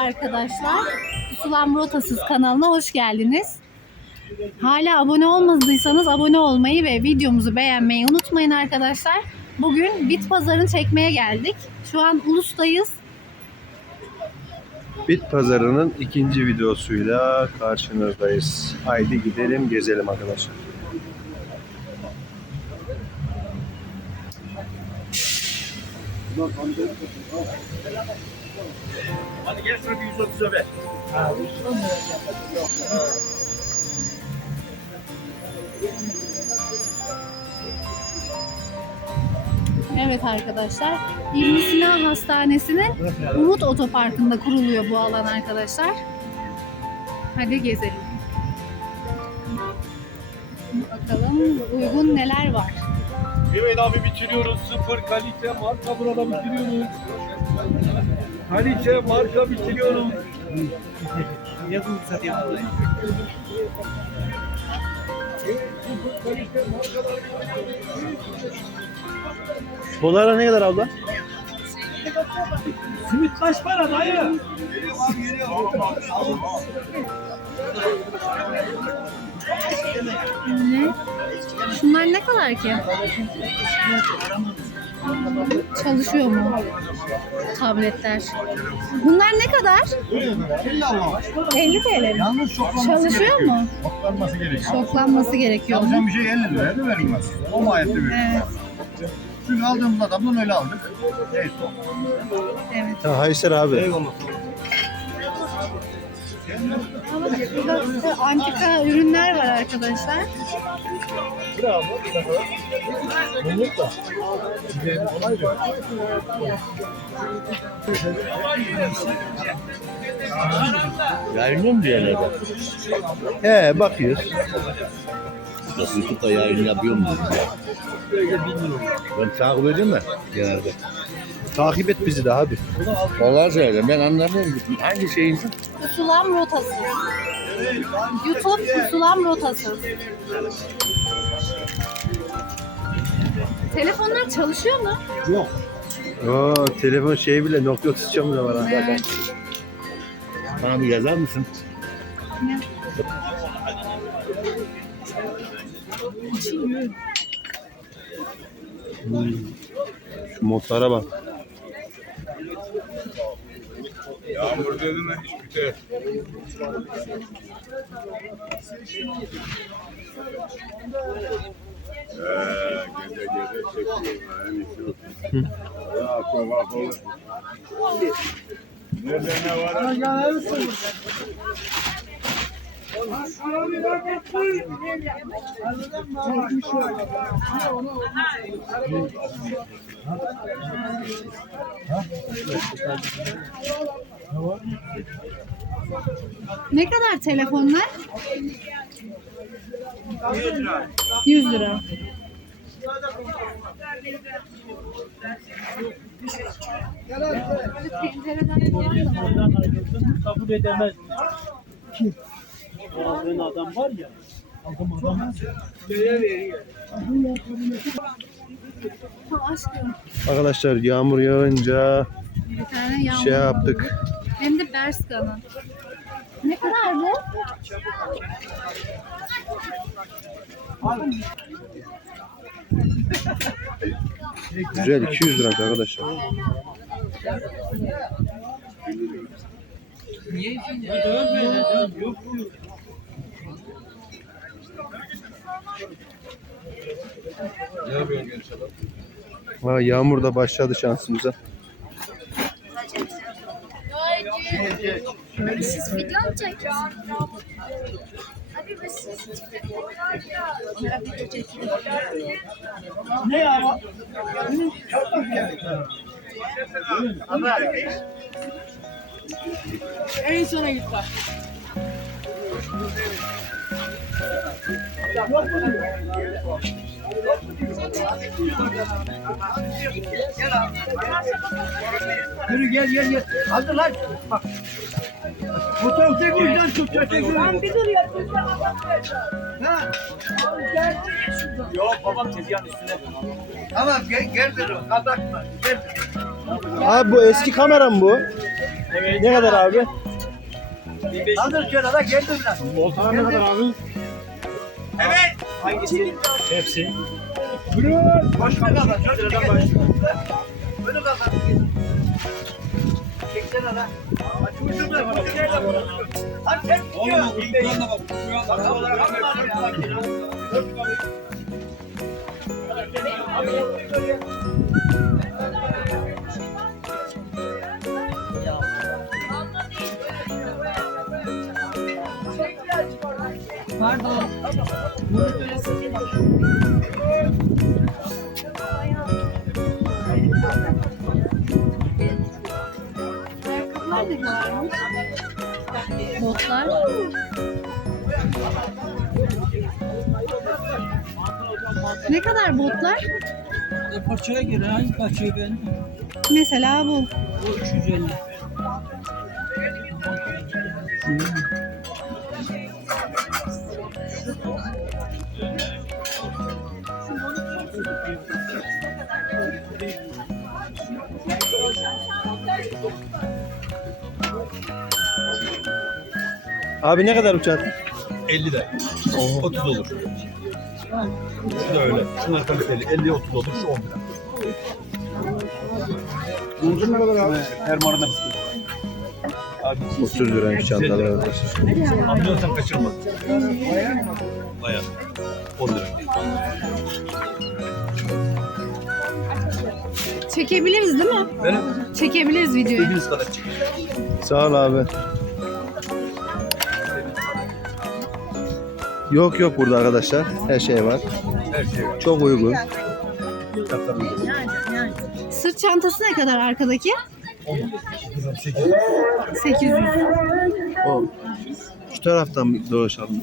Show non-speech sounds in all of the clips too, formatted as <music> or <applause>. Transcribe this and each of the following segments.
arkadaşlar. Pusulam Rotasız kanalına hoş geldiniz. Hala abone olmadıysanız abone olmayı ve videomuzu beğenmeyi unutmayın arkadaşlar. Bugün bit pazarını çekmeye geldik. Şu an Ulus'tayız. Bit pazarının ikinci videosuyla karşınızdayız. Haydi gidelim gezelim arkadaşlar. Hadi gel şunu bir 130'a ver. Evet arkadaşlar. İbn Sina Hastanesi'nin Umut Otoparkı'nda kuruluyor bu alan arkadaşlar. Hadi gezelim. Bakalım uygun neler var. Evet abi bitiriyoruz. Sıfır kalite marka burada bitiriyoruz. Kalite marka bitiriyoruz. Yakın satayım. Dolara ne kadar abla? Simit kaç para dayı? Ne? Şunlar ne kadar ki? Çalışıyor mu? Tabletler. Bunlar ne kadar? 50 TL? Yalnız şoklanması Çalışıyor gerekiyor. mu? Şoklanması gerekiyor. Şoklanması gerekiyor. Alacağım bir şey 50 liraya da verilmez. O mahiyette veriyor. Evet, Çünkü aldığımız adamdan öyle aldık. Evet. evet. Ha, Haysel abi. Burada antika ürünler var arkadaşlar. Yayınlıyor mu diyorlar? He bakıyoruz. Nasıl YouTube'da yayın yapıyor mu? Ben takip ediyorum da genelde. Takip et bizi de abi. Vallahi söyleyeyim ben anlamıyorum. Hangi şeyin? Pusulam rotası. YouTube pusulam rotası. Telefonlar çalışıyor mu? Oo, telefon şey bile Nokia 33 da var ha. Evet. Bana bir yazar mısın? Ne? Şu montlara bak. Yağmur dedi mi iş biter. Eee gece gece çekiyorlar en iyisi. Ya çok akıllı. Nerede ne var? Ne kadar telefonlar? 100 lira. 100 lira. Böyle tencereden falan da var. kabul edemez. Kim? Aradığın adam var ya. Adam adam. Ha, aşkım. Arkadaşlar yağmur yağınca Bir tane yağmur. şey yaptık. Hem de Berska'nın. Ne kadar bu? Güzel 200 lira arkadaşlar. Ha, yağmur da başladı şansımıza. Siz video mu çekiyorsunuz? Abi biz siz Ne ya? En sona git bak. Yürü gel gel gel. Hadi lan. Bak. Fotoğraf çek buradan tut. Çek Ben bir dur ya. Ha. Yok babam tezgahın üstüne. Tamam gel gel dur. Kapatma. Gel. Abi bu eski kamera mı bu? Evet. Ne kadar abi? Kaldır şöyle la geldim lan. Voltalar ne kadar abi? Hangisi? Hepsi. Başına kadar. Şöyle gel. Böyle kadar. Çeksene lan. Açmışım da. bu nerede bu? Lan sen gidiyor. Bak olarak Ayakkabılar ne kadarmış? Botlar. Ne kadar botlar? Parçaya göre hangi parçayı beğendin? Mesela bu. O 350. Abi ne kadar uçak? 50 de. 30 olur. Şu da öyle. Şunlar kaliteli. 50 30 olur. Şu 10 lira. Burcun ne kadar abi? Fermuarına mısın? 30 liraymış çantalar. Anlıyorsan kaçırma. Çekebiliriz değil mi? Benim Çekebiliriz videoyu. istediğiniz kadar çekin. Sağ ol abi. Yok yok burada arkadaşlar. Her şey var. Her şey var. Çok uygun. Sırt çantası ne kadar arkadaki? 800. O. Şu taraftan bir dolaşalım.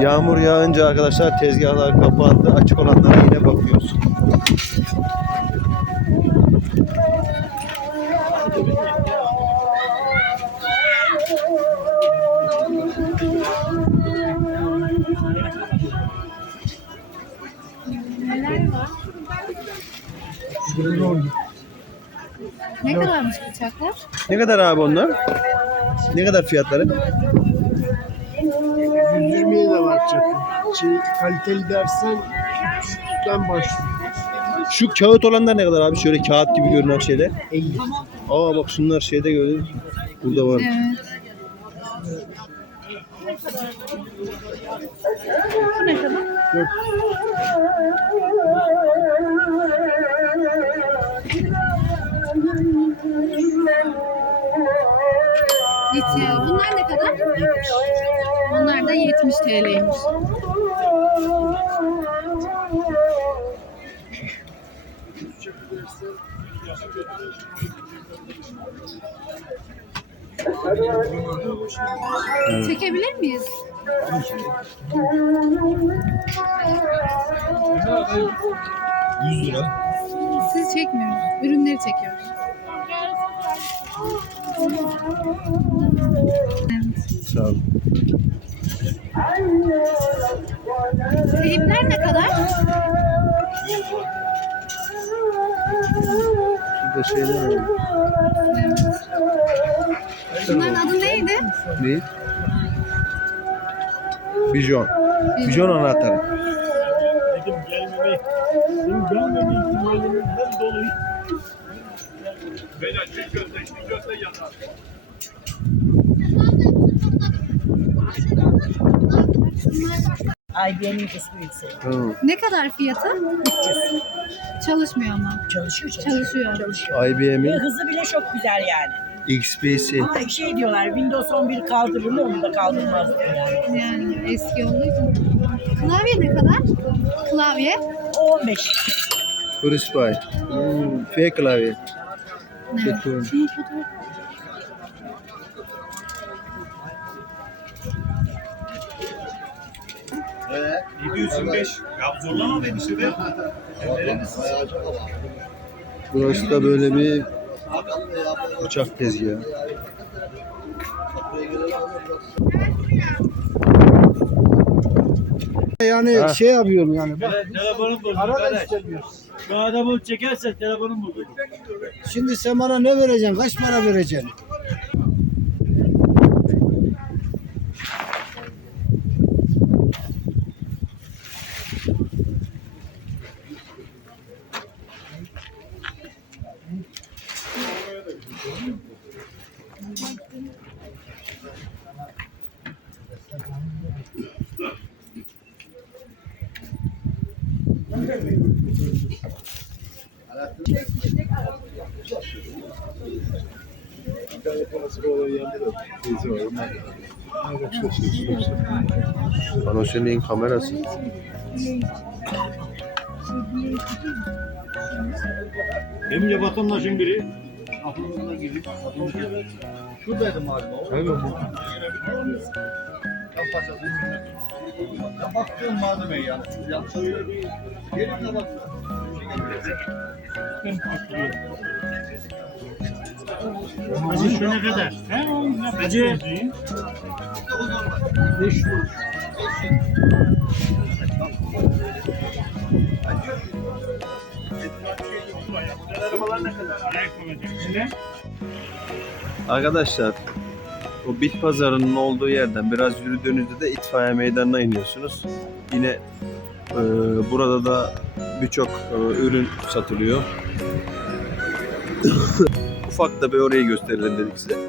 Yağmur yağınca arkadaşlar tezgahlar kapandı. Açık olanlara yine bakıyoruz. Ne kadarmış bıçaklar? Ne kadar abi onlar? Ne kadar fiyatları? 120'ye de var çakı. Şey, kaliteli dersen 300'den başlıyor. Şu kağıt olanlar ne kadar abi? Şöyle kağıt gibi görünen şeyler. 50. Aa bak şunlar şeyde gördüm. Burada var. Evet. Bu ne kadar? Bunlar ne kadar? Onlar da 70 TL'ymiş. Çekebilir miyiz? Siz çekmiyoruz. Ürünleri çekiyoruz. Evet. Sağ ol. Teyipler ne kadar? Şurada şeyler var. Bunların adı neydi? Ne? Bijon. Bijon anahtarı. Dedim gelmeme. Senin gelmeme ihtimalinden dolayı. Beyler çiğ köfte, çiğ köfte yanar. IBM'in. Tamam. Ne kadar fiyatı? 300. Çalışmıyor ama. Çalışıyor çalışıyor. Çalışıyor. IBM'in hızı bile çok güzel yani. XP'si. Ama şey diyorlar Windows 11 kaldırır mı onu da kaldırmaz diyor yani. Yani eski olduğu için. Klavye ne kadar? Klavye. O 15. Crucify. Hmm, F klavye. Evet. Şunun fotoğrafı. 725. Ya zorlama beni şimdi. Burası da böyle bir uçak tezgahı. Yani Ha. şey yapıyorum yani. Telefonum bozuldu. Para da kardeş. istemiyorsun. Bu adamı çekersen telefonum bozuldu. Şimdi sen bana ne vereceksin? Kaç para vereceksin? Panasonic'in kamerası. Benim vatandaşın biri aklımda gibi Şuradaydım. Tam parçası. Ya baktığım malzeme yani. Söylüyorum. Gelin de bak. Hacı şu ne kadar? Hacı. Arkadaşlar o bit pazarının olduğu yerden biraz yürüdüğünüzde de itfaiye meydanına iniyorsunuz. Yine e, burada da birçok e, ürün satılıyor. <coughs> Ufak da bir orayı gösterelim dedik size.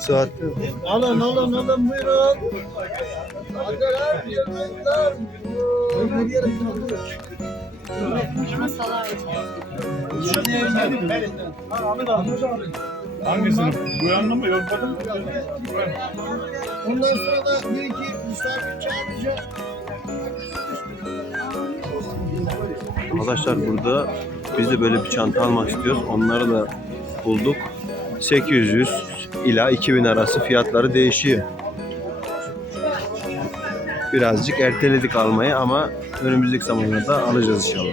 Saatte Alın alın alın buyurun. Hadi yemekler. Masalar. Hangisini? Bu yanına mı? Yormadın mı? Ondan sonra da bir iki misafir çağıracağım. Arkadaşlar burada biz de böyle bir çanta almak istiyoruz. Onları da bulduk. 800 ila 2000 arası fiyatları değişiyor. Birazcık erteledik almayı ama önümüzdeki zamanlarda alacağız inşallah.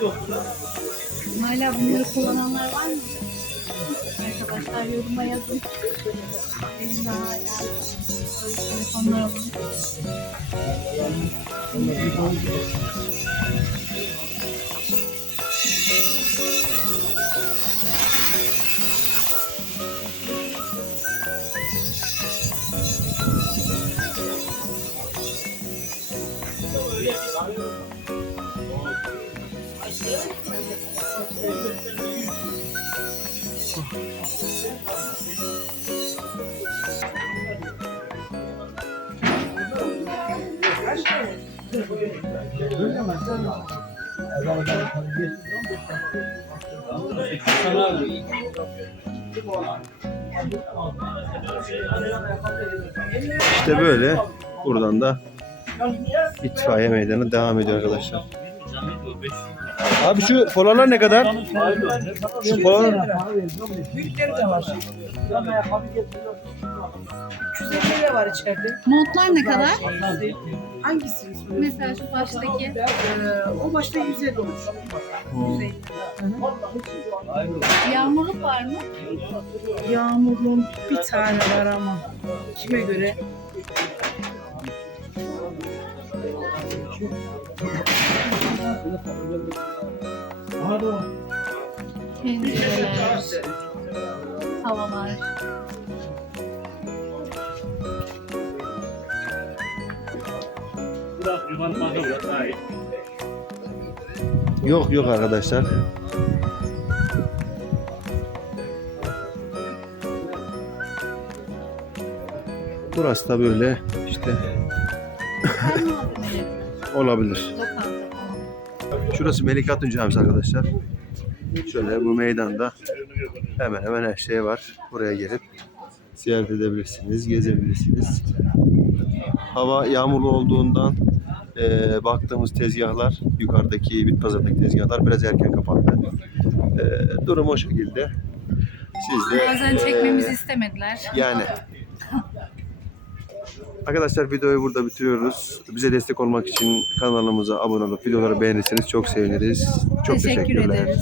Hala bunları kullananlar var mı? Arkadaşlar yoruma yazın. Benim de hala böyle telefonlar alın. İşte böyle buradan da itfaiye meydanı devam ediyor arkadaşlar. Abi şu polarlar ne kadar? Şu polar Büyükleri de var. 250 de var içeride. Montlar ne kadar? Hangisini soruyorsun? Mesela şu baştaki. Ee, o başta 150 olur. 150. Yağmurluk var mı? Yağmurluğun bir tane var ama. Kime göre? Bırak. Hayır. yok yok arkadaşlar. Burası da böyle işte olabilir. Şurası Melik Hatun Camisi arkadaşlar. Şöyle bu meydanda hemen hemen her şey var. Buraya gelip ziyaret edebilirsiniz, gezebilirsiniz. Hava yağmurlu olduğundan eee, baktığımız tezgahlar, yukarıdaki bit pazarındaki tezgahlar biraz erken kapandı. Eee, durum o şekilde. Siz de Bazen eee, çekmemizi istemediler. yani. <laughs> Arkadaşlar videoyu burada bitiriyoruz. Bize destek olmak için kanalımıza abone olup videoları beğenirseniz çok seviniriz. Çok Teşekkür teşekkürler. ederiz.